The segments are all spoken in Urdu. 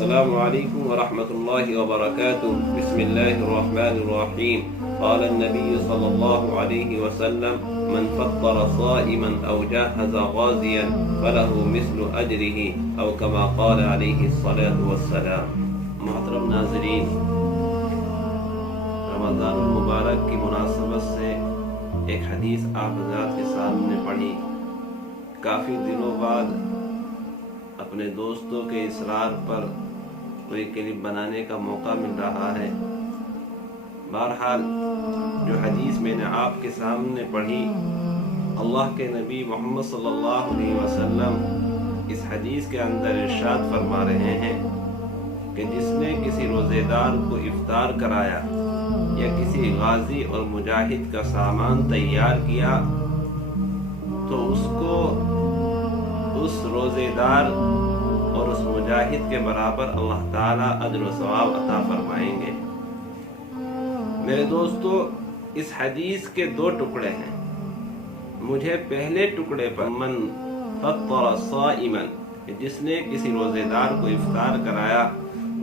السلام عليكم ورحمة الله وبركاته. بسم الله الرحمن الرحيم. قال النبي صلى الله عليه وسلم: من فطر صائما أو جهز غازيا فله مثل أجره أو كما قال عليه الصلاة والسلام. محترم ناظرین، رمضان المبارک کی مناسبت سے ایک حدیث آپ حضرات کے سامنے پڑھی. کافی دنوں بعد اپنے دوستوں کے اصرار پر کوئی کلپ بنانے کا موقع مل رہا ہے. بہرحال جو حدیث میں نے آپ کے سامنے پڑھی، اللہ کے نبی محمد صلی اللہ علیہ وسلم اس حدیث کے اندر ارشاد فرما رہے ہیں کہ جس نے کسی روزے دار کو افطار کرایا یا کسی غازی اور مجاہد کا سامان تیار کیا تو اس کو اس روزے دار اور اس مجاہد کے برابر اللہ تعالیٰ اجر و ثواب عطا فرمائیں گے. میرے دوستو، اس حدیث کے دو ٹکڑے ہیں. مجھے پہلے ٹکڑے پر من فطر صائما، جس نے کسی روزے دار کو افطار کرایا،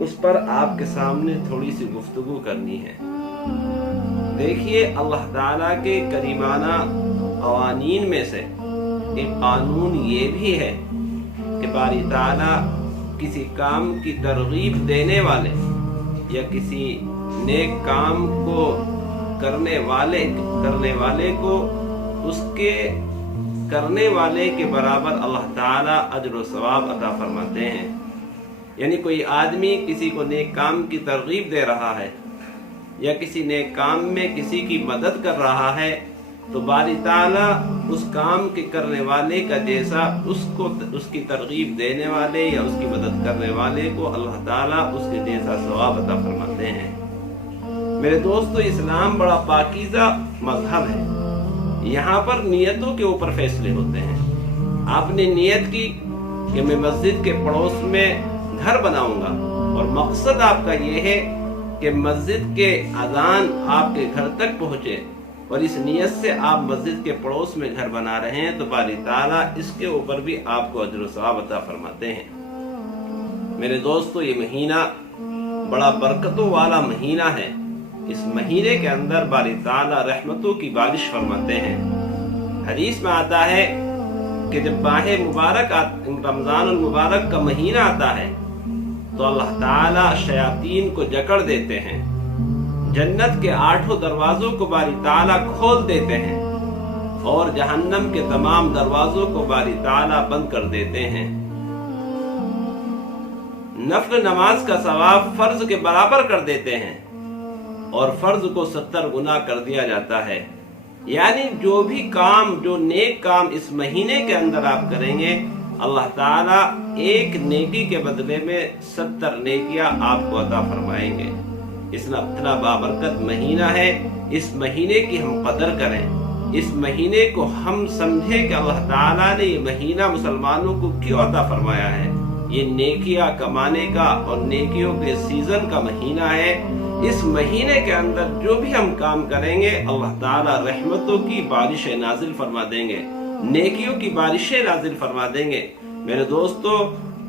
اس پر آپ کے سامنے تھوڑی سی گفتگو کرنی ہے. دیکھیے، اللہ تعالیٰ کے کریمانہ قوانین میں سے ایک قانون یہ بھی ہے کہ باری تعالیٰ کسی کام کی ترغیب دینے والے یا کسی نیک کام کو کرنے والے کو اس کے کرنے والے کے برابر اللہ تعالیٰ اجر و ثواب عطا فرماتے ہیں. یعنی کوئی آدمی کسی کو نیک کام کی ترغیب دے رہا ہے یا کسی نیک کام میں کسی کی مدد کر رہا ہے تو باری تعالیٰ اس کام کے کرنے والے کا جیسا اس کی ترغیب دینے والے یا اس کی مدد کرنے والے کو اللہ تعالیٰ اس کے جیسا ثواب عطا فرماتے ہیں. میرے دوستو، اسلام بڑا پاکیزہ مذہب ہے. یہاں پر نیتوں کے اوپر فیصلے ہوتے ہیں. آپ نے نیت کی کہ میں مسجد کے پڑوس میں گھر بناؤں گا، اور مقصد آپ کا یہ ہے کہ مسجد کے اذان آپ کے گھر تک پہنچے، اور اس نیت سے آپ مسجد کے پڑوس میں گھر بنا رہے ہیں تو باری تعالیٰ اس کے اوپر بھی آپ کو اجر و ثواب عطا فرماتے ہیں. میرے دوستو، یہ مہینہ بڑا برکتوں والا مہینہ ہے. اس مہینے کے اندر باری تعالیٰ رحمتوں کی بارش فرماتے ہیں. حدیث میں آتا ہے کہ جب ماہ مبارک رمضان المبارک کا مہینہ آتا ہے تو اللہ تعالیٰ شیاطین کو جکڑ دیتے ہیں، جنت کے 8 دروازوں کو باری تعالیٰ کھول دیتے ہیں اور جہنم کے تمام دروازوں کو باری تعالیٰ بند کر دیتے ہیں. نفل نماز کا ثواب فرض کے برابر کر دیتے ہیں اور فرض کو 70 گنا کر دیا جاتا ہے. یعنی جو بھی کام، جو نیک کام اس مہینے کے اندر آپ کریں گے، اللہ تعالیٰ ایک نیکی کے بدلے میں 70 نیکیاں آپ کو عطا فرمائیں گے. اتنا بابرکت مہینہ ہے. اس مہینے کی ہم قدر کریں. اس مہینے کو ہم سمجھیں کہ اللہ تعالیٰ نے یہ مہینہ مسلمانوں کو کیوں عطا فرمایا ہے. یہ نیکیاں کمانے کا اور نیکیوں کے سیزن کا مہینہ ہے. اس مہینے کے اندر جو بھی ہم کام کریں گے، اللہ تعالیٰ رحمتوں کی بارشیں نازل فرما دیں گے، نیکیوں کی بارشیں نازل فرما دیں گے. میرے دوستو،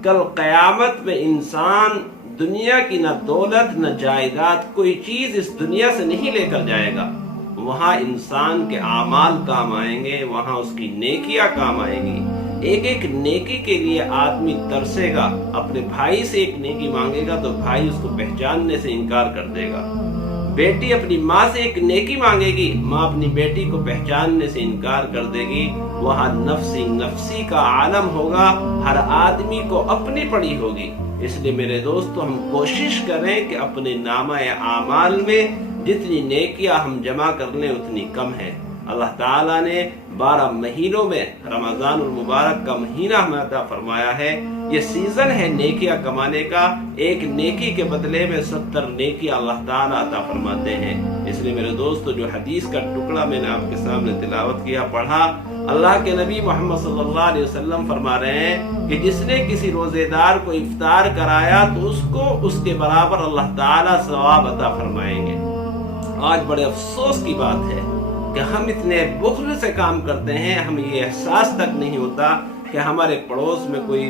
کل قیامت میں انسان دنیا کی نہ دولت نہ جائیداد، کوئی چیز اس دنیا سے نہیں لے کر جائے گا. وہاں انسان کے اعمال کام آئیں گے، وہاں اس کی نیکیاں کام آئیں گی. ایک ایک نیکی کے لیے آدمی ترسے گا. اپنے بھائی سے ایک نیکی مانگے گا تو بھائی اس کو پہچاننے سے انکار کر دے گا. بیٹی اپنی ماں سے ایک نیکی مانگے گی، ماں اپنی بیٹی کو پہچاننے سے انکار کر دے گی. وہاں نفسی کا عالم ہوگا، ہر آدمی کو اپنی پڑی ہوگی. اس لیے میرے دوستو، ہم کوشش کریں کہ اپنے نامہ اعمال میں جتنی نیکیاں ہم جمع کر لیں اتنی کم ہے. اللہ تعالیٰ نے 12 مہینوں میں رمضان المبارک کا مہینہ ہمیں عطا فرمایا ہے. یہ سیزن ہے نیکیاں کمانے کا. ایک نیکی کے بدلے میں 70 نیکیاں اللہ تعالیٰ عطا فرماتے ہیں. اس لیے میرے دوستو، جو حدیث کا ٹکڑا میں نے آپ کے سامنے تلاوت کیا، پڑھا، اللہ کے نبی محمد صلی اللہ علیہ وسلم فرما رہے ہیں کہ جس نے کسی روزے دار کو افطار کرایا تو اس کو اس کے برابر اللہ تعالیٰ ثواب عطا فرمائیں گے. آج بڑے افسوس کی بات ہے کہ ہم اتنے بخل سے کام کرتے ہیں، ہمیں یہ احساس تک نہیں ہوتا کہ ہمارے پڑوس میں کوئی